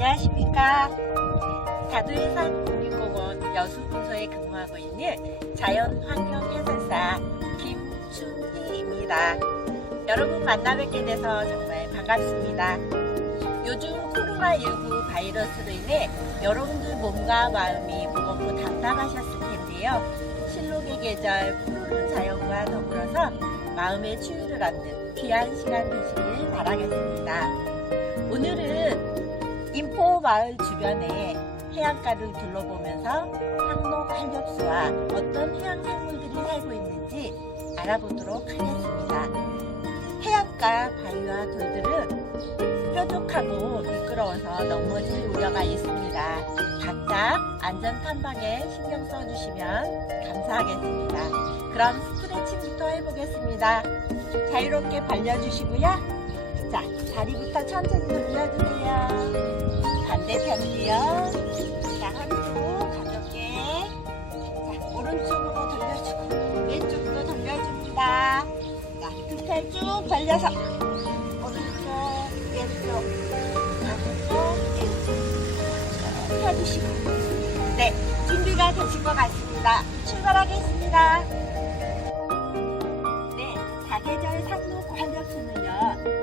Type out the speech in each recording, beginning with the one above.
안녕하십니까. 다도해산 국립공원 여수분소에 근무하고 있는 자연환경해설사 김춘희입니다. 여러분 만나 뵙게 돼서 정말 반갑습니다. 요즘 코로나19 바이러스로 인해 여러분들 몸과 마음이 무겁고 답답하셨을 텐데요. 실록의 계절 푸르른 자연과 더불어서 마음의 치유를 얻는 귀한 시간 되시길 바라겠습니다. 오늘은 인포마을 주변에 해안가를 둘러보면서 항록 활엽수와 어떤 해양 생물들이 살고 있는지 알아보도록 하겠습니다. 해안가 바위와 돌들은 뾰족하고 미끄러워서 넘어질 우려가 있습니다. 각자 안전 탐방에 신경 써주시면 감사하겠습니다. 그럼 스트레칭부터 해보겠습니다. 자유롭게 벌려주시고요. 자, 다리부터 천천히 돌려주세요. 반대편도요. 자, 허리도 가볍게. 자, 오른쪽으로 돌려주고 왼쪽으로 돌려줍니다. 자, 두 팔 쭉 벌려서 오른쪽, 왼쪽, 오른쪽, 왼쪽 펴주시고. 네, 준비가 되신 것 같습니다. 출발하겠습니다. 네, 사계절 상록 활엽수는요,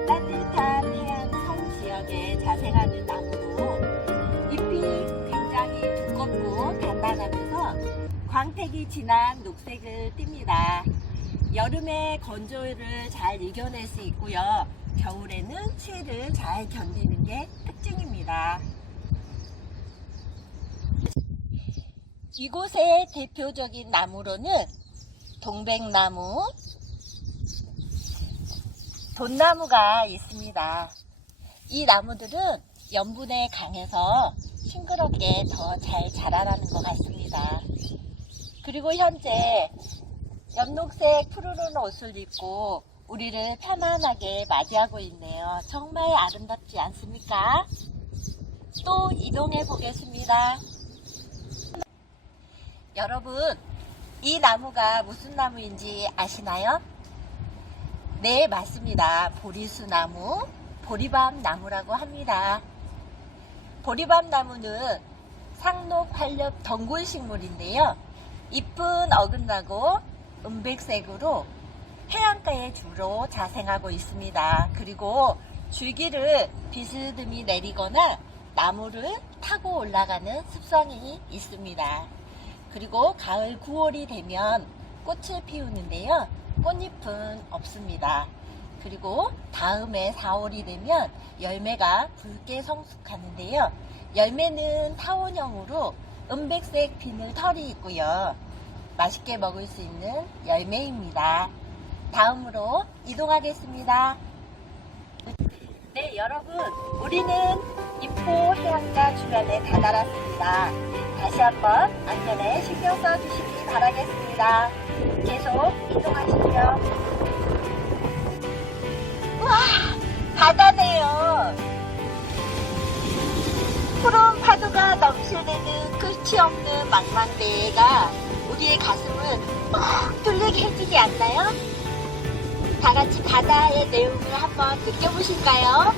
따뜻한 해안 성 지역에 자생하는 나무로 잎이 굉장히 두껍고 단단하면서 광택이 진한 녹색을 띱니다. 여름에 건조를 잘 이겨낼 수 있고요. 겨울에는 추위를 잘 견디는 게 특징입니다. 이곳의 대표적인 나무로는 동백나무, 돈나무가 있습니다. 이 나무들은 염분에 강해서 싱그럽게 더 잘 자라나는 것 같습니다. 그리고 현재 연녹색 푸르른 옷을 입고 우리를 편안하게 맞이하고 있네요. 정말 아름답지 않습니까? 또 이동해 보겠습니다. 여러분, 이 나무가 무슨 나무인지 아시나요? 네, 맞습니다. 보리수나무, 보리밤나무라고 합니다. 보리밤나무는 상록활엽 덩굴식물인데요. 잎은 어긋나고 은백색으로 해안가에 주로 자생하고 있습니다. 그리고 줄기를 비스듬히 내리거나 나무를 타고 올라가는 습성이 있습니다. 그리고 가을 9월이 되면 꽃을 피우는데요. 꽃잎은 없습니다. 그리고 다음에 4월이 되면 열매가 붉게 성숙하는데요. 열매는 타원형으로 은백색 비늘 털이 있고요. 맛있게 먹을 수 있는 열매입니다. 다음으로 이동하겠습니다. 네, 여러분, 우리는 인포 해안가 주변에 다다랐습니다. 다시 한번 안전에 신경 써주시기 바라겠습니다. 계속 이동하시죠. 우와, 바다네요. 푸른 파도가 넘실대는 끝이 없는 망망대해가 우리의 가슴을 뻥 뚫리게 해주지 않나요? 다 같이 바다의 내용을 한번 느껴보실까요?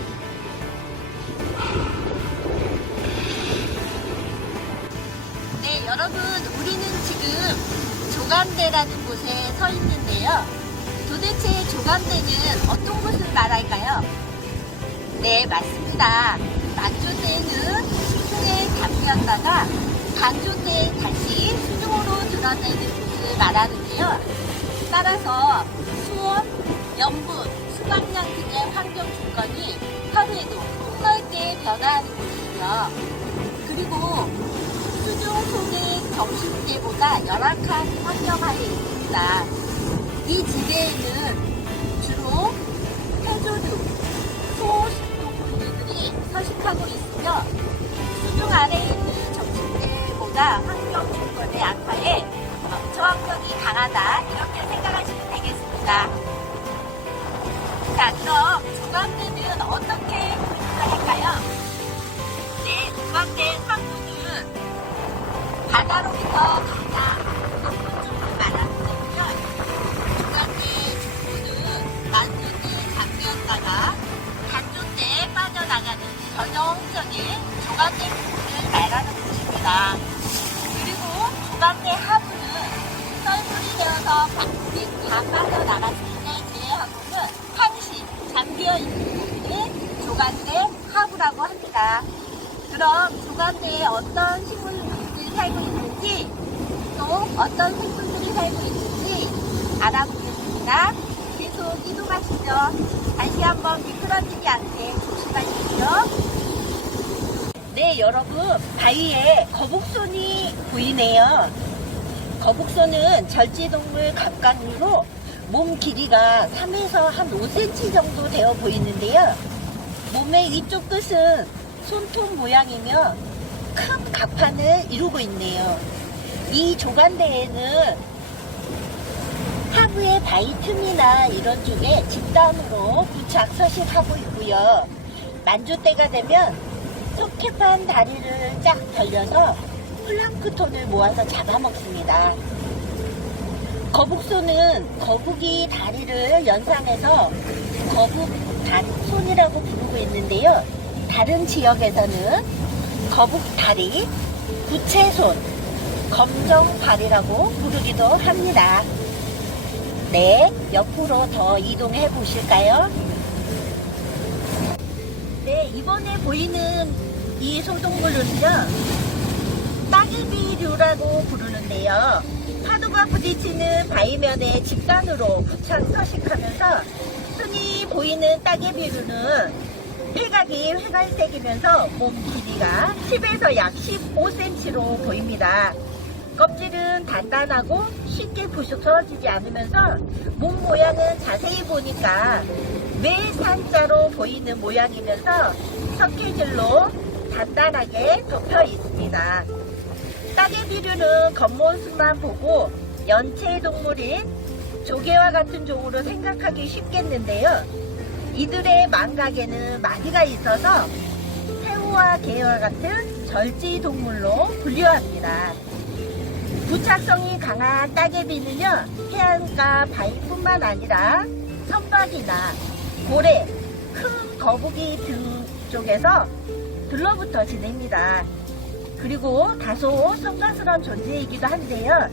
네, 여러분, 우리는 지금 조감대라는 곳에 서 있는데요. 도대체 조감대는 어떤 곳을 말할까요? 네, 맞습니다. 만조대는 수중에 잠겼다가 간조대에 다시 수중으로 드러내는 곳을 말하는데요. 따라서 수온, 염분, 수박량 등의 환경 조건이 하루에도 폭넓게 변화하는 곳이죠. 그리고 수중 속의 정신계보다 열악한 환경하에 있습니다. 이 지대에는 주로 해조류, 소식동물들이 서식하고 있으며 수중 아래에 있는 정신계보다 환경 조건의 악화에 저항력이 강하다, 이렇게 생각하시면 되겠습니다. 자, 그럼 조감대는 어떻게 분류를 할까요? 네, 조감대 상부는 바다로부터 가장 높은 쪽을 말하는데요. 조감대 중부는 만조대에 잠겼다가 간조대에 빠져나 나가는 전형적인 조간대 부분을 말하는 곳입니다. 그리고 조간대 하부는 썰물이 되어서 물이 다 빠져나갔을 때 제외하고는 항시 잠겨있는 부분을 조간대 하부라고 합니다. 그럼 조간대에 어떤 식물들이 살고 있는지 또 어떤 생물들이 살고 있는지 알아보겠습니다. 계속 이동하시죠. 다시 한번 미끄러지지 않게 조심하시죠. 네, 여러분, 바위에 거북손이 보이네요. 거북손은 절지동물 갑각류로 몸 길이가 3에서 한 5cm 정도 되어 보이는데요. 몸의 위쪽 끝은 손톱 모양이며 큰 각판을 이루고 있네요. 이 조간대에는 하부의 바위 틈이나 이런 쪽에 집단으로 부착 서식하고 있고요. 만조 때가 되면 석회판 다리를 쫙 벌려서 플랑크톤을 모아서 잡아먹습니다. 거북손은 거북이 다리를 연상해서 거북손이라고 부르고 있는데요. 다른 지역에서는 거북다리, 부채손, 검정발이라고 부르기도 합니다. 네, 옆으로 더 이동해 보실까요? 네, 이번에 보이는 이 소동물은요, 따개비류라고 부르는데요. 파도가 부딪히는 바위면에 집단으로 부착 서식하면서 흔히 보이는 따개비류는 폐각이 회갈색이면서 몸 길이가 10에서 약 15cm로 보입니다. 껍질은 단단하고 쉽게 부서지지 않으면서 몸 모양은 자세히 보니까 매산자로 보이는 모양이면서 석회질로 단단하게 덮여 있습니다. 따개비류는 겉모습만 보고 연체 동물인 조개와 같은 종으로 생각하기 쉽겠는데요. 이들의 망각에는 마디가 있어서 새우와 게와 같은 절지 동물로 분류합니다. 부착성이 강한 따개비는요, 해안가 바위뿐만 아니라 선박이나 고래, 큰 거북이 등 쪽에서 들러붙어 지냅니다. 그리고 다소 성가스러운 존재이기도 한데요.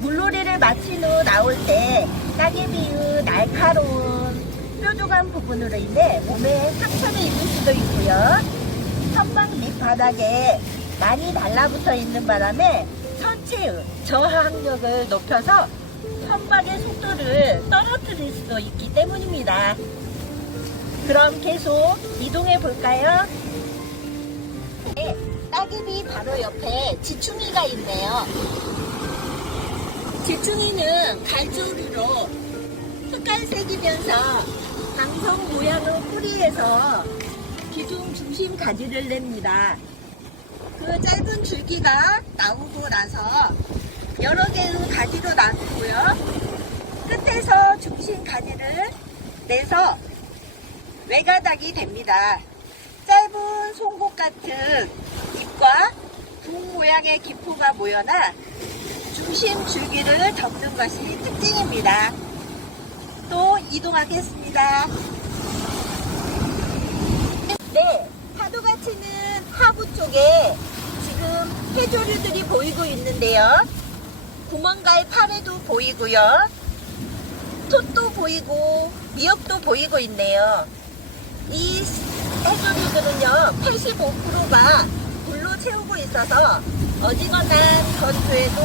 물놀이를 마친 후 나올 때 따개비의 날카로운 뾰족한 부분으로 인해 몸에 상처를 입을 수도 있고요. 선박 밑바닥에 많이 달라붙어 있는 바람에 선체의 저항력을 높여서 선박의 속도를 떨어뜨릴 수도 있기 때문입니다. 그럼 계속 이동해 볼까요? 네, 따개비 바로 옆에 지충이가 있네요. 지충이는 갈조류로 흑갈색이면서 방석 모양의 뿌리에서 기둥 중심 가지를 냅니다. 그 짧은 줄기가 나오고 나서 여러 개의 가지로 나누고요. 끝에서 중심 가지를 내서 외가닥이 됩니다. 짧은 송곳 같은 잎과 붕 모양의 기포가 모여나 중심 줄기를 덮는 것이 특징입니다. 또 이동하겠습니다. 네, 파도가 치는 하부 쪽에 지금 해조류들이 보이고 있는데요. 구멍갈 파래도 보이고요. 톳도 보이고 미역도 보이고 있네요. 이 해조류들은요, 85%가 물로 채우고 있어서 어지간한 건조에도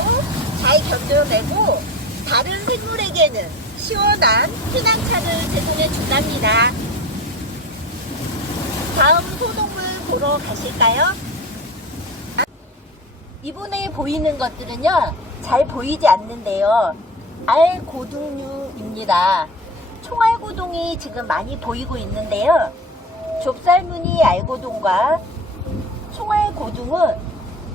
잘 견뎌내고 다른 생물에게는 시원한 피난처를 제공해 준답니다. 다음 소동물 보러 가실까요? 이번에 보이는 것들은요, 잘 보이지 않는데요. 알고둥류입니다. 총알고둥이 지금 많이 보이고 있는데요. 좁쌀무늬 알고둥과 총알고둥은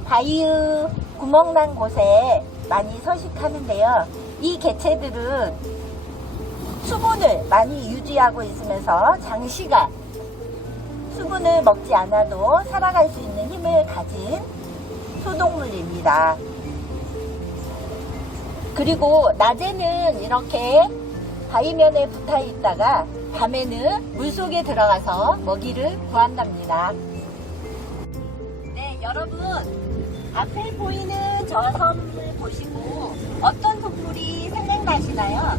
바위의 구멍난 곳에 많이 서식하는데요. 이 개체들은 수분을 많이 유지하고 있으면서 장시간 수분을 먹지 않아도 살아갈 수 있는 힘을 가진 소동물입니다. 그리고 낮에는 이렇게 바위면에 붙어 있다가 밤에는 물속에 들어가서 먹이를 구한답니다. 네, 여러분 앞에 보이는 저 섬을 보시고 어떤 동물이 생각나시나요?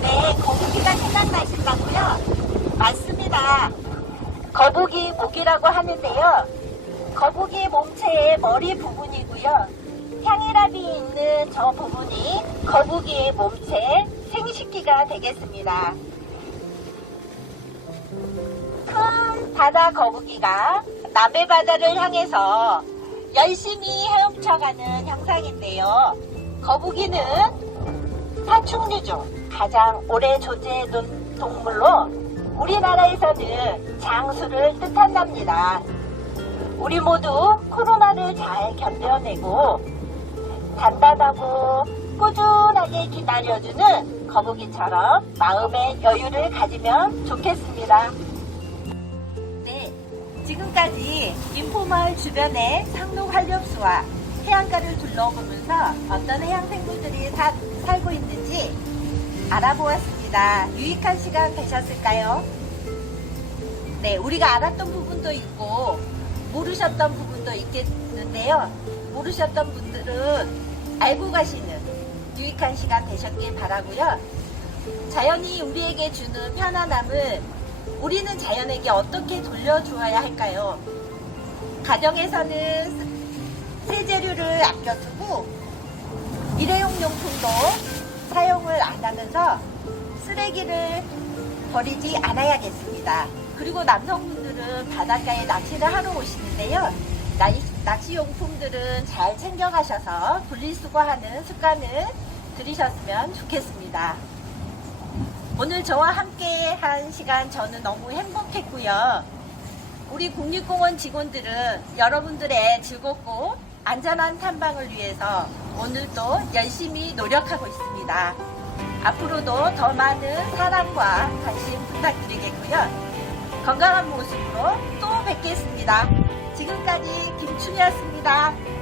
네, 거북이가 생각나신다고요? 맞습니다. 거북이 목이라고 하는데요. 거북이 몸체의 머리 부분이고요. 향이랍이 있는 저 부분이 거북이의 몸체 생식기가 되겠습니다. 큰 바다 거북이가 남해 바다를 향해서 열심히 헤엄쳐가는 형상인데요. 거북이는 파충류 중 가장 오래 존재해온 동물로 우리나라에서는 장수를 뜻한답니다. 우리 모두 코로나를 잘 견뎌내고 단단하고 꾸준하게 기다려주는 거북이처럼 마음의 여유를 가지면 좋겠습니다. 네, 지금까지 인포마을 주변의 상록환렵수와 해안가를 둘러보면서 어떤 해양생물들이 살고 있는지 알아보았습니다. 유익한 시간 되셨을까요? 네, 우리가 알았던 부분도 있고 모르셨던 부분도 있겠는데요. 모르셨던 분들은 알고 가시는 유익한 시간 되셨길 바라고요. 자연이 우리에게 주는 편안함을 우리는 자연에게 어떻게 돌려주어야 할까요? 가정에서는 세제류를 아껴 쓰고 일회용 용품도 사용을 안 하면서 쓰레기를 버리지 않아야겠습니다. 그리고 남성분들은 바닷가에 낚시를 하러 오시는데요. 낚시용품들은 잘 챙겨가셔서 분리수거하는 습관을 들이셨으면 좋겠습니다. 오늘 저와 함께 한 시간 저는 너무 행복했고요. 우리 국립공원 직원들은 여러분들의 즐겁고 안전한 탐방을 위해서 오늘도 열심히 노력하고 있습니다. 앞으로도 더 많은 사랑과 관심 부탁드리겠고요. 건강한 모습으로 또 뵙겠습니다. 지금까지 김춘이었습니다.